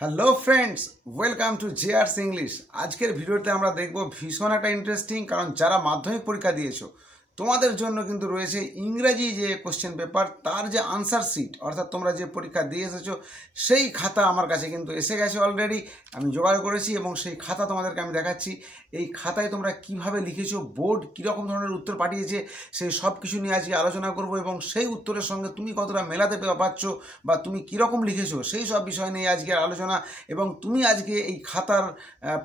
Hello friends, welcome to JR's English. আজকের ভিডিওতে আমরা দেখব ভীষণ একটা ইন্টারেস্টিং, কারণ যারা মাধ্যমিক পরীক্ষা দিয়েছো তোমাদের জন্য কিন্তু রয়েছে ইংরেজি যে কোশ্চেন পেপার, তার যে আনসার শিট, অর্থাৎ তোমরা যে পরীক্ষা দিয়ে এসেছো সেই খাতা আমার কাছে কিন্তু এসে গেছে অলরেডি। আমি জোগাড় করেছি এবং সেই খাতা তোমাদেরকে আমি দেখাচ্ছি। এই খাতায় তোমরা কিভাবে লিখেছো, বোর্ড কীরকম ধরনের উত্তর পাঠিয়েছে, সেই সব কিছু নিয়ে আজকে আলোচনা করব এবং সেই উত্তরের সঙ্গে তুমি কতটা মেলাতে পারছো বা তুমি কীরকম লিখেছো সেই সব বিষয় নিয়ে আজকে আলোচনা। এবং তুমি আজকে এই খাতার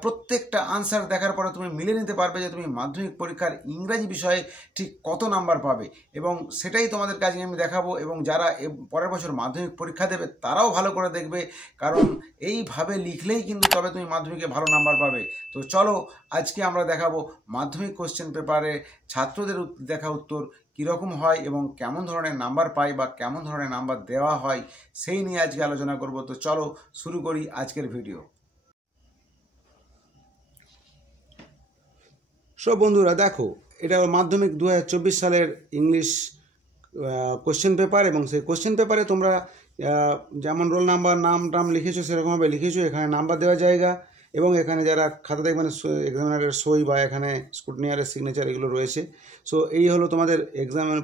প্রত্যেকটা আনসার দেখার পরে তুমি মিলে নিতে পারবে যে তুমি মাধ্যমিক পরীক্ষার ইংরেজি বিষয়ে ঠিক কত নাম্বার পাবে, এবং সেটাই তোমাদের কাছে আমি দেখাবো। এবং যারা পরের বছর মাধ্যমিক পরীক্ষা দেবে তারাও ভালো করে দেখবে, কারণ এইভাবে লিখলেই কিন্তু তবে তুমি মাধ্যমিকে ভালো নাম্বার পাবে। তো চলো আজকে আমরা দেখাবো মাধ্যমিক কোশ্চেন পেপারে ছাত্রদের দেখা উত্তর কীরকম হয় এবং কেমন ধরনের নাম্বার পায় বা কেমন ধরনের নাম্বার দেওয়া হয় সেই নিয়ে আজকে আলোচনা করব। তো চলো শুরু করি আজকের ভিডিও। সব বন্ধুরা দেখো, এটা মাধ্যমিক 2024 সালের ইংলিশ কোশ্চেন পেপার, এবং সেই কোশ্চেন পেপারে তোমরা যেমন রোল নাম্বার, নাম টাম লিখেছো সেরকমভাবে লিখেছো। এখানে নাম্বার দেওয়া জায়গা, এবং এখানে যারা খাতা দেখবেন এক্সামিনারের সই বা এখানে স্কুটনিয়ারের সিগনেচার এগুলো রয়েছে। সো এই হলো তোমাদের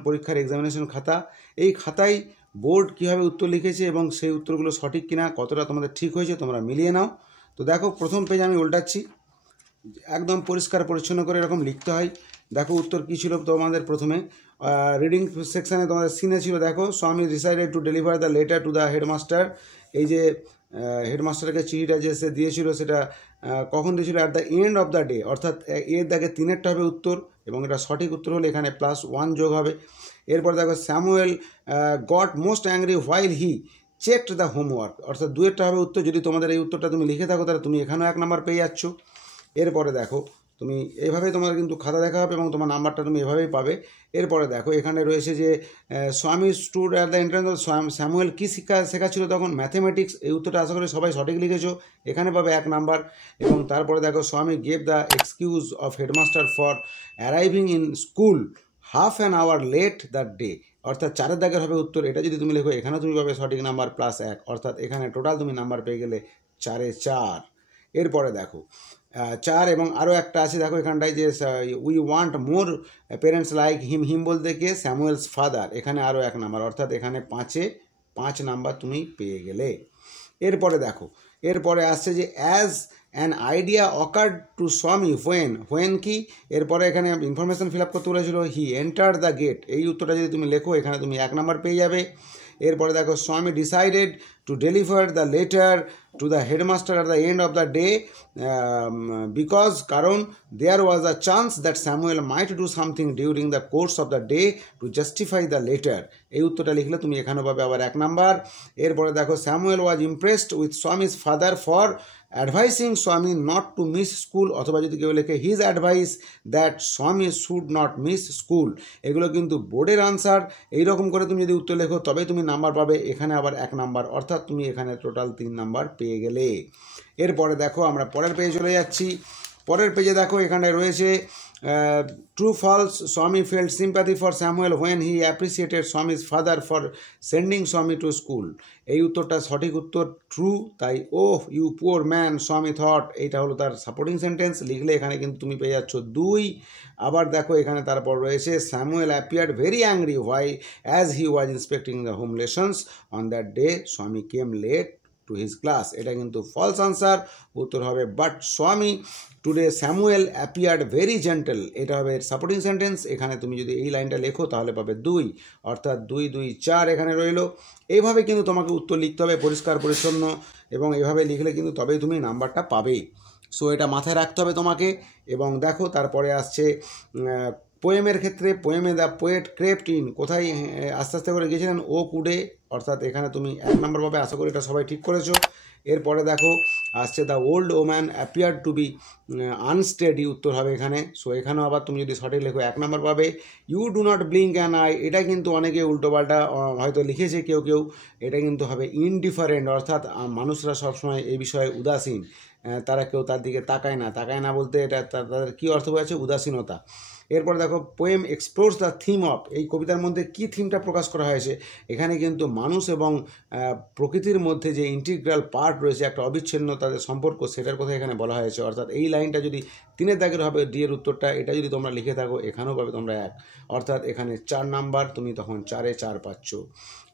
পরীক্ষার এক্সামিনেশন খাতা। এই খাতায় বোর্ড কীভাবে উত্তর লিখেছে এবং সেই উত্তরগুলো সঠিক কিনা, কতটা তোমাদের ঠিক হয়েছে তোমরা মিলিয়ে নাও। তো দেখো, প্রথম পেজ আমি উল্টাচ্ছি, একদম পরিষ্কার পরিচ্ছন্ন করে এরকম লিখতে হয়। দেখো উত্তর কী ছিল তোমাদের। প্রথমে রিডিং সেকশানে তোমাদের সিনে ছিল, দেখো, Swami decided to deliver the letter to the headmaster. এই যে হেডমাস্টারকে চিঠিটা যে সে দিয়েছিল সেটা কখন দিয়েছিল? At the end of the day, অর্থাৎ এর দাগে 3-এরটা হবে উত্তর, এবং এটা সঠিক উত্তর হলে এখানে +1 যোগ হবে। এরপর দেখো Samuel goat most angry while he checked the homework, অর্থাৎ 2-এরটা হবে উত্তর। যদি তোমাদের এই উত্তরটা তুমি লিখে থাকো তাহলে তুমি এখানেও 1 নাম্বার পেয়ে যাচ্ছ। এরপরে দেখো তুমি এইভাবেই তোমার কিন্তু খাতা দেখা হবে এবং তোমার নাম্বারটা তুমি এভাবেই পাবে। এরপরে দেখো এখানে রয়েছে যে Swami stood at the entrance of Samuel কী শেখাচ্ছিল তখন? ম্যাথমেটিক্স। এই উত্তরটা আশা করি সবাই সঠিক লিখেছো, এখানে পাবে 1 নাম্বার। এবং তারপরে দেখো Swami gave the excuse of headmaster for arriving in school half an hour late that day, অর্থাৎ 4-এর দাগের হবে উত্তর। এটা যদি তুমি লেখো এখানেও তুমি পাবে সঠিক নাম্বার +1, অর্থাৎ এখানে টোটাল তুমি নাম্বার পেয়ে গেলে 4-এ 4। এরপরে দেখো 4 এবং আরও একটা আছে, দেখো এখানটায় যে we want more parents like him. Him বলতে গিয়ে স্যামুয়েলস ফাদার, এখানে আরও 1 নাম্বার, অর্থাৎ এখানে 5-এ 5 নাম্বার তুমি পেয়ে গেলে। এরপরে দেখো, এরপরে আসছে যে as an idea occurred to Swami when কি? এরপরে এখানে ইনফরমেশন ফিল আপ করতে বলেছিল হি এন্টার দ্য গেট। এই উত্তরটা যদি তুমি লেখো এখানে তুমি 1 নাম্বার পেয়ে যাবে। এরপরে দেখো Swami decided to deliver the letter to the headmaster at the end of the day because, কারণ there was a chance that Samuel might do something during the course of the day to justify the letter. এই উত্তরটা লিখলে তুমি এখানেও পাবে আবার 1 number. এরপরে দেখো Samuel was impressed with Swami's father for advising স্বামী নট টু মিস স্কুল, অথবা যদি কেউ লেখে হিজ অ্যাডভাইস দ্যাট স্বামী শুড নট মিস স্কুল। এগুলো কিন্তু বোর্ডের আনসার। এইরকম করে তুমি যদি উত্তর লেখো তবেই তুমি নাম্বার পাবে, এখানে আবার 1 নাম্বার, অর্থাৎ তুমি এখানে টোটাল 3 নাম্বার পেয়ে গেলে। এরপরে দেখো আমরা পরের পেজে চলে যাচ্ছি। পরের পেজে দেখো এখানে রয়েছে ট্রু ফলস, স্বামী felt sympathy for Samuel when he appreciated Swami's father for sending স্বামী টু স্কুল। এই উত্তরটা সঠিক উত্তর, ট্রু। তাই ওহ ইউ পুয়ার ম্যান স্বামী থট, এইটা হলো তার সাপোর্টিং সেন্টেন্স। লিখলে এখানে কিন্তু তুমি পেয়ে যাচ্ছ 2। আবার দেখো এখানে তারপর রয়েছে Samuel appeared very angry why as he was inspecting the home lessons on that day Swami came late to his class. এটা কিন্তু ফলস আনসার, উত্তর হবে but Swami today Samuel appeared very gentle, এটা হবে সাপোর্টিং সেন্টেন্স। এখানে তুমি যদি এই লাইনটা লেখো তাহলে পাবে 2, অর্থাৎ 2, 2, 4 এখানে রইল। এইভাবে কিন্তু তোমাকে উত্তর লিখতে হবে পরিষ্কার পরিচ্ছন্ন, এবং এইভাবে লিখলে কিন্তু তবেই তুমি নাম্বারটা পাবে। সো এটা মাথায় রাখতে হবে তোমাকে। এবং দেখো তারপরে আসছে পোয়েমের ক্ষেত্রে, পোয়েমে দ্য পোয়েট ক্রেপ্ট ইন, কোথায় আস্তে আস্তে করে গিয়েছিলেন? ও কুডে, অর্থাৎ এখানে তুমি 1 নাম্বার পাবে। আশা করি এটা সবাই ঠিক করেছো। এরপরে দেখো আসছে the old woman appear to be unsteady, উত্তর হবে এখানে। সো এখানেও আবার তুমি যদি সঠিক লেখো 1 নাম্বার পাবে। You do not blink an eye, এটা কিন্তু অনেকে উল্টোপাল্টা হয়তো লিখেছে কেউ কেউ, এটা কিন্তু হবে ইনডিফারেন্ট, অর্থাৎ মানুষরা সবসময় এই বিষয়ে উদাসীন। তারা কেউ তার দিকে তাকায় না বলতে এটা তাদের কী অর্থ বোঝাচ্ছে? উদাসীনতা। এরপর দেখো poem explores the theme of, এই কবিতার মধ্যে কি থিমটা প্রকাশ করা হয়েছে? এখানে কিন্তু মানুষ এবং প্রকৃতির মধ্যে যে ইন্টিগ্রাল পার্ট রয়েছে, একটা অবিচ্ছিন্ন তাদের সম্পর্ক, সেটার কথা এখানে বলা হয়েছে। অর্থাৎ এই লাইনটা যদি 3 দাগের হবে ডি এর উত্তরটা, এটা যদি তোমরা লিখে থাকো এখানেও পাবে তোমরা 1, অর্থাৎ এখানে 4 নাম্বার, তুমি তখন 4-এ 4 পাচ্ছ।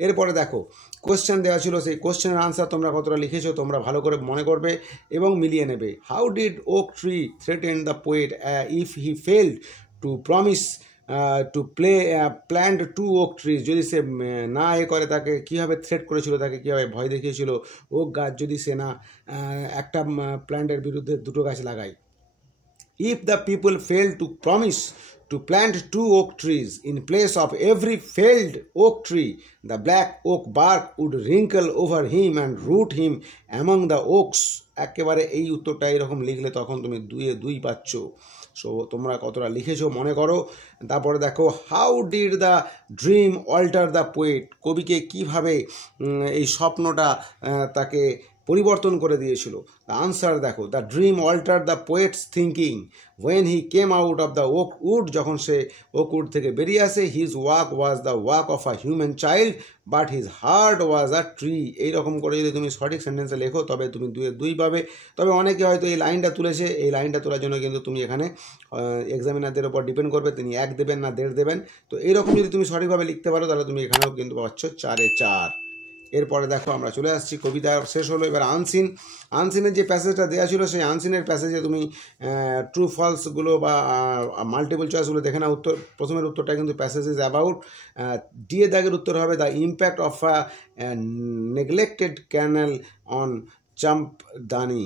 এরপরে দেখো কোশ্চেন দেওয়া ছিল, সেই কোশ্চেনের আনসার তোমরা কতটা লিখেছো তোমরা ভালো করে মনে করবে এবং মিলিয়ে নেবে। How did oak tree threaten the poet if he failed to promise to plant 2 oak trees, যদি সে না করে তাকে কীভাবে থ্রেট করেছিল, তাকে কীভাবে ভয় দেখিয়েছিল ওক গাছ যদি সে না একটা প্ল্যান্টের বিরুদ্ধে 2টো গাছ লাগায়। If the people fail to promise to plant 2 oak trees in place of every failed oak tree, the black oak bark would wrinkle over him and root him among the oaks. একেবারে এই উত্তরটা এরকম লিখলে তখন তুমি 2-এ 2 পাচ্ছ। So তোমরা কতটা লিখেছো মনে করো। তারপরে দেখো how did the dream alter the poet, কবিকে কিভাবে এই স্বপ্নটা তাকে পরিবর্তন করে দিয়েছিল। দ্য আনসার দেখো, the dream alter the poet's thinking when he came out of the oak wood, যখন সে ওক উড থেকে বেরিয়ে আসে, his walk was the walk of a human child but his heart was a tree. এইরকম করে যদি তুমি সঠিক সেন্টেন্সে লেখো তবে তুমি 2-এ 2 পাবে। তবে অনেকে হয়তো এই লাইনটা তুলেছে, এই লাইনটা তোলার জন্য কিন্তু তুমি এখানে এক্সামিনারদের ওপর ডিপেন্ড করবে, তিনি 1 দেবেন না 1.5 দেবেন। তো এইরকম যদি তুমি সঠিকভাবে লিখতে পারো তাহলে তুমি এখানেও কিন্তু পাচ্ছ 4-এ 4। এরপরে দেখো আমরা চলে আসছি, কবিতা শেষ হলো। এবার আনসিনের যে প্যাসেজটা দেওয়া ছিল, সেই আনসিনের প্যাসেজে তুমি ট্রু ফলসগুলো বা মাল্টিপল চয়েসগুলো দেখে না। প্রথমের উত্তরটা কিন্তু প্যাসেজ ইজ অ্যাবাউট, ডি এর দাগের উত্তর হবে the impact of a neglected canal on Champdani,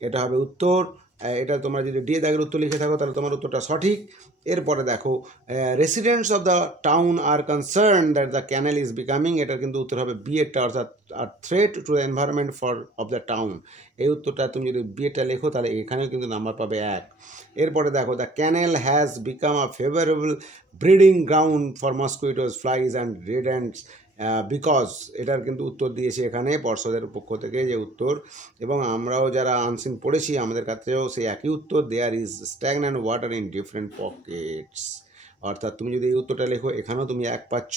এটা হবে উত্তর। এটা তোমরা যদি ডি এর দাগের উত্তর লিখে থাকো তাহলে তোমার উত্তরটা সঠিক। এরপরে দেখো residents of the town are concern that the canal is becoming, এটার কিন্তু উত্তর হবে বি এরটা, অর্থাৎ are threat to the environment of the town. এই উত্তরটা তুমি যদি বি এরটা লেখো তাহলে এখানেও কিন্তু নাম্বার পাবে 1। এরপরে দেখো the canal has become a favourable breeding ground for mosquitoes, flies and rodents because, এটার কিন্তু উত্তর দিয়েছে এখানে পর্ষদের পক্ষ থেকে যে উত্তর, এবং আমরাও যারা আনসিন পড়েছি আমাদের কাছেও সেই একই উত্তর, there is stagnant water in different pockets. অর্থাৎ তুমি যদি এই উত্তরটা লেখো এখানেও তুমি 1 পাচ্ছ।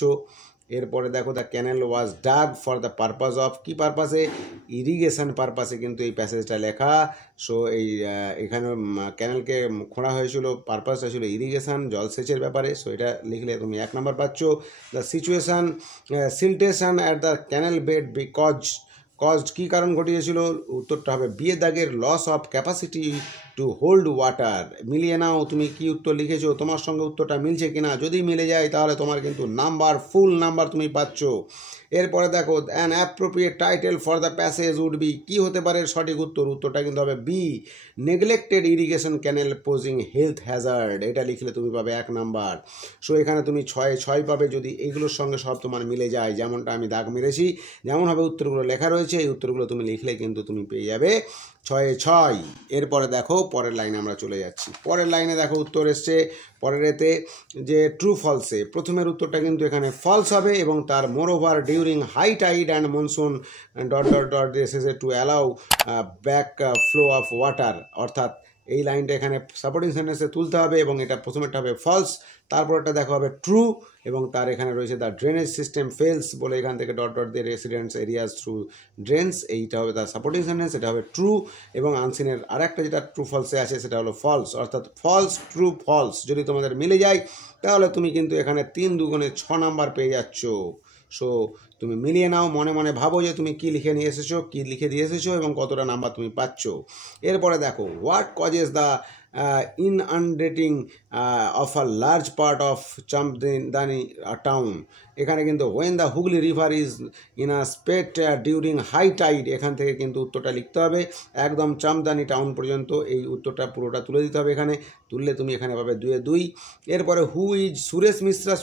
এরপরে দেখো the canal was dug for the purpose of, কী পারপাসে? ইরিগেশন পারপাসে কিন্তু এই প্যাসেজটা লেখা। সো এই এখানে ক্যানেলকে খোঁড়া হয়েছিল, পারপাসটা ছিল ইরিগেশন, জলসেচের ব্যাপারে। সো এটা লিখলে তুমি 1 নাম্বার পাচ্ছ। The situation siltation at the canal bed caused, কী কারণ ঘটিয়েছিল? উত্তরটা হবে বি এর দাগের loss of capacity to hold water. মিলিয়ে নাও তুমি কি উত্তর লিখেছো, তোমার সঙ্গে উত্তরটা মিলছে কিনা। যদি মিলে যায় তাহলে তোমার কিন্তু ফুল নাম্বার তুমি পাচ্ছ। এরপরে দেখো an appropriate title for the passage would be, কী হতে পারে সঠিক উত্তরটা কিন্তু হবে B, neglected irrigation canal posing health hazard. এটা লিখলে তুমি পাবে 1 নাম্বার। সো এখানে তুমি 6 পাবে যদি এগুলোর সঙ্গে সব তোমার মিলে যায়, যেমনটা আমি দাগ মেরেছি, যেমনভাবে উত্তরগুলো লেখা রয়েছে এই উত্তরগুলো তুমি লিখলে কিন্তু তুমি পেয়ে যাবে 6-এ 6। এরপরে দেখো পরের লাইনে আমরা চলে যাচ্ছি। পরের লাইনে দেখো উত্তর এসছে পরের এতে যে ট্রু ফলসে, প্রথমের উত্তরটা কিন্তু এখানে ফলস হবে এবং তার more over during high tide and monsoon শেষে to allow back flow of water. অর্থাৎ এই লাইনটা এখানে সাপোর্টিং সেন্টেন্সে তুলতে হবে এবং এটা প্রথমেরটা হবে ফলস, তারপরটা দেখা হবে ট্রু, এবং তার এখানে রয়েছে দ্য ড্রেনেজ সিস্টেম ফেলস বলে এখান থেকে দিয়ে রেসিডেন্টস এরিয়াস থ্রু ড্রেনস, এইটা হবে তার সাপোর্টিং সেন্টেন্স, এটা হবে ট্রু। এবং আনসিনের আরেকটা যেটা ট্রু ফলসে আছে সেটা হলো ফলস, অর্থাৎ ফলস ট্রু ফলস যদি তোমাদের মিলে যায় তাহলে তুমি কিন্তু এখানে 3 দুগুণে 6 নাম্বার পেয়ে যাচ্ছ। সো তুমি মিলিয়ে নাও, মনে মনে ভাবো যে তুমি কি লিখে নিয়ে এসেছো, কি লিখে দিয়ে এসেছো এবং কতটা নাম্বার তুমি পাচ্ছ। এরপরে দেখো what causes the inundating of a large part of Champdani town. এখানে কিন্তু when the Hooghly river is in a spate during high tide, এখান থেকে কিন্তু উত্তরটা লিখতে হবে একদম চাম্পদানি টাউন পর্যন্ত। এই উত্তরটা পুরোটা তুলে দিতে হবে এখানে, তুললে তুমি এখানে পাবে 2-এ 2। এরপরে হু ইজ সুরেশ মিশ্রা,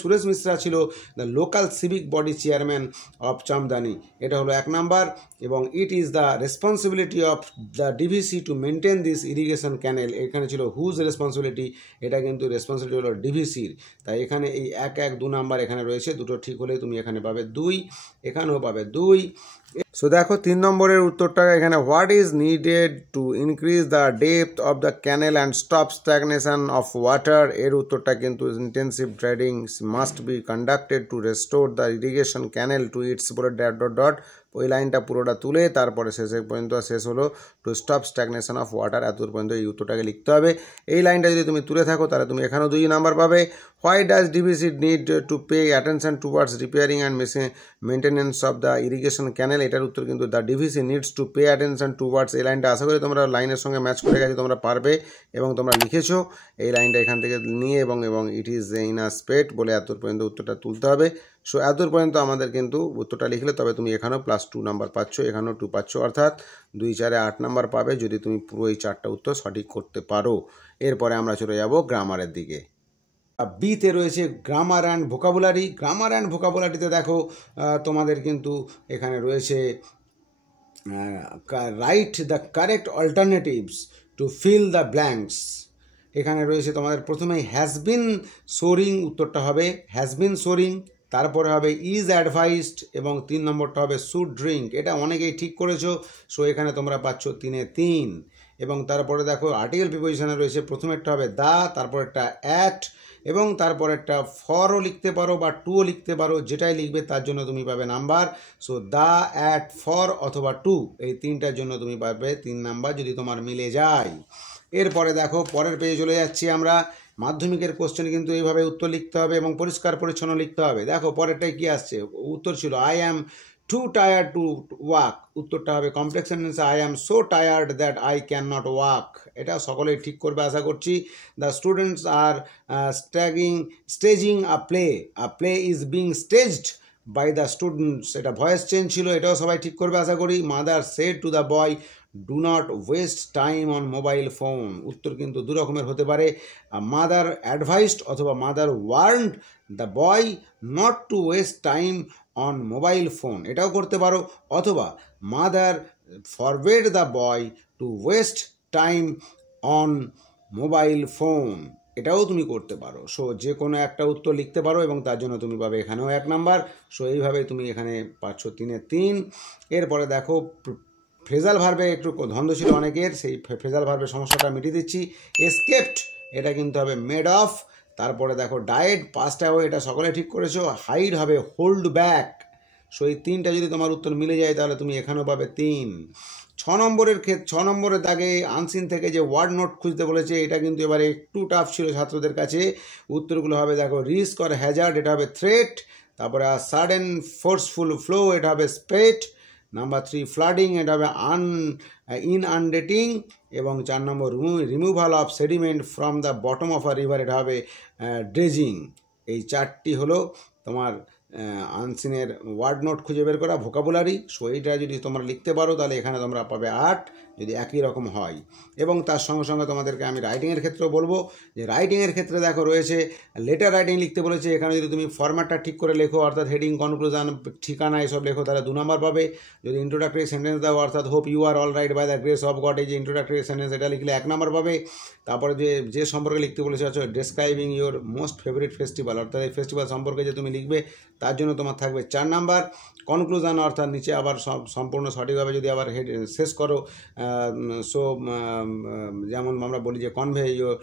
সুরেশ মিশ্রা ছিল the local civic body chairman of Champdani, এটা হলো 1 নাম্বার। এবং it is the responsibility of the DVC to maintain this irrigation canal, এখানে ছিল হুজ রেসপন্সিবিলিটি, এটা কিন্তু রেসপন্সিবিলিটি হলো ডিভিসির। তাই এখানে এই 1-1 2 নাম্বার এখানে রয়েছে, দুটো ঠিক হলে তুমি এখানে পাবে 2, এখানেও পাবে 2। সো দেখো 3 নম্বরের উত্তরটা এখানে, what is needed to increase the depth of the canal and stop stagnation of water. এর উত্তরটা কিন্তু intensive dredging must be conducted to restore the irrigation canal to its বলে ডট ডট ডট। ওই লাইনটা পুরোটা তুলে তারপরে শেষে পর্যন্ত শেষ হলো to stop stagnation of water, এত পর্যন্ত এই উত্তরটাকে লিখতে হবে। এই লাইনটা যদি তুমি তুলে থাকো তাহলে তুমি এখানেও 2 নাম্বার পাবে। Why does DVC need to pay attention towards repairing and maintenance of the irrigation canal. এটার উত্তর কিন্তু the DVC needs to pay attention towards. এই লাইনটা আশা করি তোমরা লাইনের সঙ্গে ম্যাচ করে গেছে, তোমরা পারবে এবং তোমরা লিখেছো এই লাইনটা এখান থেকে নিয়ে এবং it is in a spate বলে এত পর্যন্ত উত্তরটা তুলতে হবে। সো এত পর্যন্ত আমাদের কিন্তু উত্তরটা লিখলে তবে তুমি এখানেও +2 নাম্বার পাচ্ছ, এখানেও 2 পাচ্ছ, অর্থাৎ 2 4 8 নাম্বার পাবে যদি তুমি পুরো এই 4টা উত্তর সঠিক করতে পারো। এরপরে আমরা চলে যাব গ্রামারের দিকে। বিতে রয়েছে grammar and vocabulary. Grammar and ভোকাবুলারিতে দেখো তোমাদের কিন্তু এখানে রয়েছে write the correct alternatives to fill the blanks. এখানে রয়েছে তোমাদের প্রথমেই হ্যাজ বিন সোরিং, উত্তরটা হবে হ্যাজ বিন সোরিং। তারপরে হবে ইজ অ্যাডভাইসড এবং 3 নম্বরটা হবে শুড ড্রিঙ্ক। এটা অনেকেই ঠিক করেছো, সো এখানে তোমরা পাচ্ছ 3-এ 3। এবং তারপরে দেখো আর্টিকেল প্রিপোজিশনে রয়েছে, প্রথমেরটা হবে দ্য, তারপরেরটা অ্যাট এবং তারপরেরটা ফরও লিখতে পারো বা টুও লিখতে পারো, যেটাই লিখবে তার জন্য তুমি পাবে number. So the, at, for অথবা টু, এই 3টার জন্য তুমি পাবে 3 নাম্বার যদি তোমার মিলে যায়। এরপরে দেখো পরের পেজে চলে যাচ্ছি আমরা। মাধ্যমিকের কোশ্চেন কিন্তু এইভাবে উত্তর লিখতে হবে এবং পরিষ্কার পরিচ্ছন্ন লিখতে হবে। দেখো পরেরটাই কি আসছে, উত্তর ছিল I am too tired to walk. উত্তরটা হবে কমপ্লেক্স সেন্টেন্সে I am so tired that I can not walk. এটা সকলেই ঠিক করবে আশা করছি। The students are staging a play is being staged by the students. এটা ভয়েস চেঞ্জ ছিল, এটাও সবাই ঠিক করবে আশা করি। Mother said to the boy do not waste time on mobile phone. উত্তর কিন্তু 2 রকমের হতে পারে, মাদার অ্যাডভাইসড অথবা mother warned the boy not to waste time on mobile phone, এটাও করতে পারো। অথবা mother forbade the boy to waste time on mobile phone, এটাও তুমি করতে পারো। সো যে কোনো একটা উত্তর লিখতে পারো এবং তার জন্য তুমি পাবে এখানেও 1 নাম্বার। সো এইভাবে তুমি এখানে পাচ্ছ 3-এ 3। এরপরে দেখো ফ্রেজাল ভার্বে একটু ধন্দ ছিল অনেকের, সেই ফ্রেজাল ভার্বের সমস্যাটা মিটিয়ে দিচ্ছি। এসকেপড, এটা কিন্তু হবে মেড অফ। তারপরে দেখো ডায়েড, পাস্টটা হবে, এটা সকলে ঠিক করেছো। হাইড হবে হোল্ড ব্যাক। সো এই 3টা যদি তোমার উত্তর মিলে যায় তাহলে তুমি এখানেও পাবে 3। 6 নম্বরের দাগে আনসিন থেকে যে ওয়ার্ড নোট খুঁজতে বলেছে, এটা কিন্তু এবারে একটু টাফ ছিল ছাত্রদের কাছে। উত্তরগুলো হবে দেখো রিস্ক অর হ্যাজার্ড, এটা হবে থ্রেট। তারপরে সাডেন ফোর্সফুল ফ্লো, এটা হবে স্প্রেড। নাম্বার 3 ফ্লাডিং, এটা হবে ইনআন্ডেটিং। এবং 4 number removal of sediment from the bottom of a river, এটা হবে ড্রেজিং। এই 4টি হলো তোমার আনসিনের ওয়ার্ড নোট খুঁজে বের করা ভোকাবুলারি। সো এইটা যদি তোমরা লিখতে পারো তাহলে এখানে তোমরা পাবে 8 যদি একই রকম হয়। এবং তার সঙ্গে সঙ্গে তোমাদেরকে আমি রাইটিংয়ের ক্ষেত্রেও বলবো যে রাইটিংয়ের ক্ষেত্রে দেখো রয়েছে লেটার রাইটিং লিখতে বলেছে। এখানে যদি তুমি ফরম্যাটটা ঠিক করে লেখো, অর্থাৎ হেডিং, কনক্লুশন, ঠিকানা এসব লেখো, তাহলে 2 নাম্বার পাবে। যদি ইন্ট্রোডাক্টরি সেন্টেন্স দাও, অর্থাৎ hope you are all right by the grace of God, এই যে ইন্ট্রোডাক্টরি সেন্টেন্স, এটা লিখলে 1 নাম্বার পাবে। তারপরে যে সম্পর্কে লিখতে বলেছে হচ্ছে describing your most favourite festival, অর্থাৎ এই ফেস্টিভ্যাল সম্পর্কে যে তুমি লিখবে তার জন্য তোমার থাকবে 4 নাম্বার। কনক্লুশন, অর্থাৎ নিচে আবার সম্পূর্ণ সঠিকভাবে যদি আবার শেষ করো, সো যেমন আমরা বলি যে convey your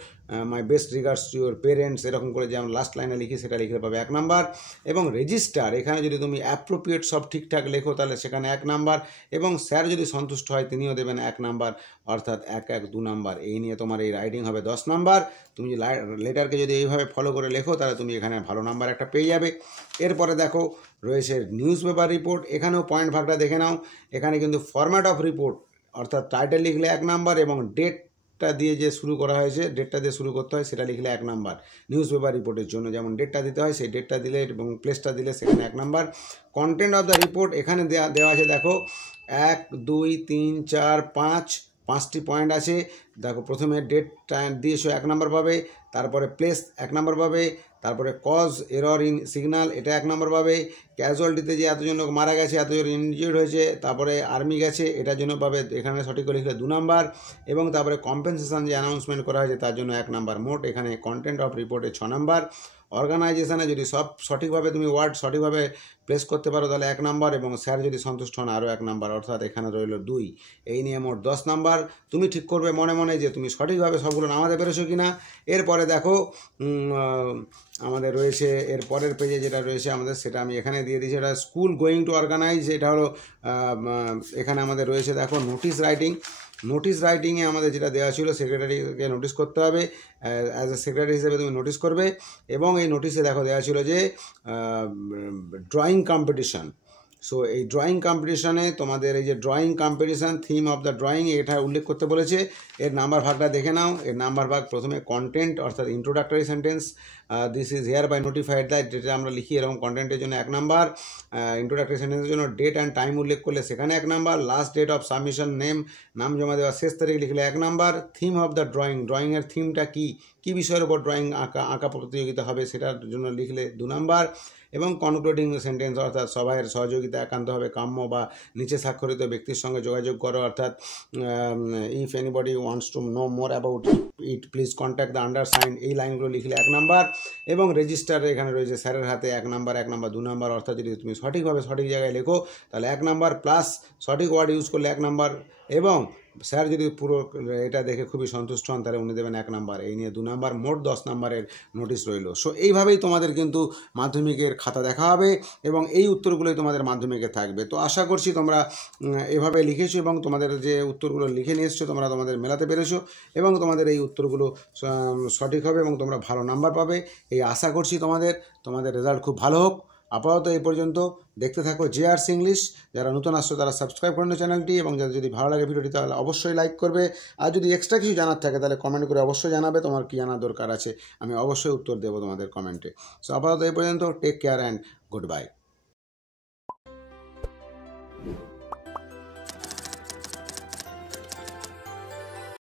my best regards to your parents, এরকম করে যেমন লাস্ট লাইনে লিখি সেটা লিখলে পাবে 1 নাম্বার। এবং রেজিস্টার, এখানে যদি তুমি অ্যাপ্রোপ্রিয়েট সব ঠিকঠাক লেখো তাহলে সেখানে 1 নাম্বার। এবং স্যার যদি সন্তুষ্ট হয় তিনিও দেবেন 1 নাম্বার, অর্থাৎ 1 1 2 নাম্বার। এই নিয়ে তোমার এই রাইটিং হবে 10 নাম্বার। তুমি লেটারকে যদি এইভাবে ফলো করে লেখো তাহলে তুমি এখানে ভালো নাম্বার একটা পেয়ে যাবে। এরপরে দেখো রয়েছে নিউজ পেপার রিপোর্ট, এখানেও পয়েন্ট ভাগটা দেখে নাও। এখানে কিন্তু ফরম্যাট অফ রিপোর্ট, অর্থাৎ টাইটেল লিখলে 1 নাম্বার এবং ডেটটা দিয়ে যে শুরু করা হয়েছে, ডেটটা দিয়ে শুরু করতে হয়, সেটা লিখলে 1 নাম্বার। নিউজ পেপার রিপোর্টের জন্য যেমন ডেটটা দিতে হয়, সেই ডেটটা দিলে এবং প্লেসটা দিলে সেখানে 1 number. Content of the report, এখানে দেওয়া আছে দেখো 1 2 3 4 5, 5টি পয়েন্ট আছে। দেখো প্রথমে ডেট দিয়েছো 1 নাম্বার পাবে, তারপরে প্লেস 1 নাম্বার পাবে, তারপরে কজ এরর ইন সিগন্যাল, এটা 1 নাম্বার পাবে। ক্যাজুয়ালিটিতে যে এতজন লোক মারা গেছে, এতজন ইনজিউর্ড হয়েছে, তারপরে আর্মি গেছে, এটার জন্য পাবে এখানে সঠিক করে লিখলে 2 নাম্বার। এবং তারপরে কম্পেনসেশন যে অ্যানাউন্সমেন্ট করা হয়েছে তার জন্য 1 নাম্বার। মোট এখানে কন্টেন্ট অফ রিপোর্টে 6 নাম্বার। অর্গানাইজেশনে যদি সব সঠিকভাবে তুমি ওয়ার্ড সঠিকভাবে প্লেস করতে পারো তাহলে 1 নাম্বার, এবং স্যার যদি সন্তুষ্ট হন আরও 1 নাম্বার, অর্থাৎ এখানে রইল 2। এই নিয়ে মোট 10 নাম্বার। তুমি ঠিক করবে মনে মনে যে তুমি সঠিকভাবে সবগুলো নামাতে পেরেছো কি না। এরপরে দেখো আমাদের রয়েছে এর পরের পেজে যেটা রয়েছে আমাদের, সেটা আমি এখানে দিয়ে দিয়েছি। এটা স্কুল গোয়িং টু অর্গানাইজ, এটা হলো এখানে আমাদের রয়েছে দেখো নোটিশ রাইটিং। নোটিশ রাইটিংয়ে আমাদের যেটা দেওয়া ছিল, সেক্রেটারিকে নোটিশ করতে হবে, অ্যাজ এ সেক্রেটারি হিসেবে তুমি নোটিশ করবে। এবং এই নোটিশে দেখো দেওয়া ছিল যে ড্রয়িং কম্পিটিশান। সো এই ড্রয়িং কম্পিটিশানে তোমাদের এই যে drawing competition, theme of the drawing, এটা উল্লেখ করতে বলেছে। এর নাম্বার ভাগটা দেখে নাও। এর নাম্বার ভাগ প্রথমে কন্টেন্ট, অর্থাৎ introductory sentence, this is hereby notified that, যেটা আমরা লিখি এরকম কন্টেন্টের জন্য 1 নাম্বার। ইন্ট্রোডাক্টরি সেন্টেন্সের জন্য ডেট অ্যান্ড টাইম উল্লেখ করলে সেখানে 1 number. Last date of submission, নাম জমা দেওয়ার শেষ তারিখ লিখলে 1 number. Theme of the drawing, ড্রয়িংয়ের থিমটা কী বিষয়ের উপর ড্রয়িং আঁকা প্রতিযোগিতা হবে সেটার জন্য লিখলে 2 নাম্বার। এবং কনক্লুডিং সেন্টেন্স, অর্থাৎ সবাইয়ের সহযোগিতা একান্তভাবে কাম্য বা নিচে স্বাক্ষরিত ব্যক্তির সঙ্গে যোগাযোগ করো, অর্থাৎ if anybody wants to know more about it please contact the undersign, এই লাইনগুলো লিখলে 1 নাম্বার। এবং রেজিস্টার এখানে রয়েছে স্যারের হাতে 1 নাম্বার, 1 নাম্বার, 2 নাম্বার, অর্থাৎ যদি তুমি সঠিকভাবে সঠিক জায়গায় লেখো তাহলে 1 নাম্বার, প্লাস সঠিক ওয়ার্ড ইউজ করলে 1 নাম্বার, এবং স্যার যদি পুরো এটা দেখে খুবই সন্তুষ্ট হন তাহলে উনি দেবেন 1 নাম্বার। এই নিয়ে 2 নাম্বার, মোট 10 নাম্বারের নোটিশ রইল। সো এইভাবেই তোমাদের কিন্তু মাধ্যমিকের খাতা দেখা হবে এবং এই উত্তরগুলোই তোমাদের মাধ্যমিকে থাকবে। তো আশা করছি তোমরা এভাবে লিখেছো এবং তোমাদের যে উত্তরগুলো লিখে নিয়ে এসছো তোমরা তোমাদের মেলাতে পেরেছো এবং তোমাদের এই উত্তরগুলো সঠিক হবে এবং তোমরা ভালো নাম্বার পাবে, এই আশা করছি। তোমাদের রেজাল্ট খুব ভালো হোক। আপাতত এই পর্যন্ত দেখতে থাকো JRC ইংলিশ। যারা নতুন আসছো তারা সাবস্ক্রাইব করুন চ্যানেলটি, এবং যাদের যদি ভালো লাগে ভিডিওটি তাহলে অবশ্যই লাইক করবে। আর যদি এক্সট্রা কিছু জানার থাকে তাহলে কমেন্ট করে অবশ্যই জানাবে তোমার কী জানার দরকার আছে, আমি অবশ্যই উত্তর দেবো তোমাদের কমেন্টে। সো আপাতত এই পর্যন্ত, take care and good bye.